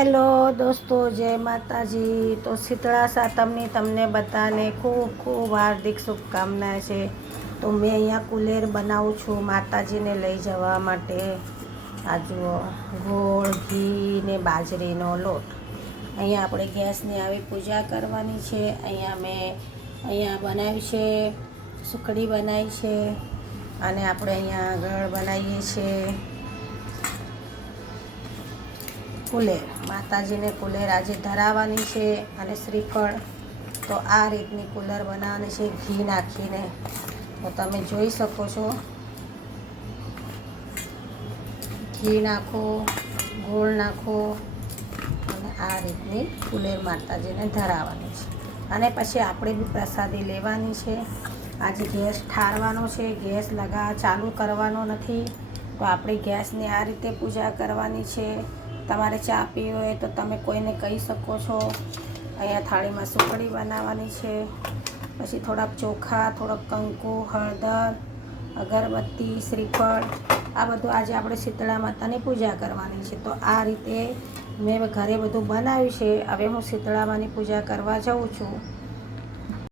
Hello દોસ્તો, જય માતાજી। તો શીતળા સાતમની તમને બધાને ખૂબ ખૂબ હાર્દિક શુભકામના છે। તો મેં અહીંયા કુલેર બનાવું છું માતાજીને લઈ જવા માટે। આ જુઓ, ગોળ, ઘી ને બાજરીનો લોટ। અહીંયા આપણે ગેસની આવી પૂજા કરવાની છે। અહીંયા બનાવી છે, સુખડી બનાવી છે અને આપણે અહીંયા આગળ બનાવીએ છીએ કુલેર। માતાજીને કુલેર આજે ધરાવવાની છે અને શ્રીફળ। તો આ રીતની કુલેર બનાવવાની છે ઘી નાખીને। તો તમે જોઈ શકો છો, ઘી નાખો, ગોળ નાખો અને આ રીતની કુલેર માતાજીને ધરાવવાની છે। અને પછી આપણે બી પ્રસાદી લેવાની છે। આજે ગેસ ઠારવાનો છે, ગેસ ચાલુ કરવાનો નથી। તો આપણે ગેસની આ રીતે પૂજા કરવાની છે। તમારે ચા પીવી હોય તો તમે કોઈને કહી શકો છો। અહીંયા થાળીમાં સુખડી બનાવવાની છે, પછી થોડાક ચોખા, થોડોક કંકુ, હળદર, અગરબત્તી, શ્રીફળ, આ બધું આજે આપણે શીતળા માતાની પૂજા કરવાની છે। તો આ રીતે મેં ઘરે બધું બનાવ્યું છે। હવે હું શીતળા માની પૂજા કરવા જાઉં છું।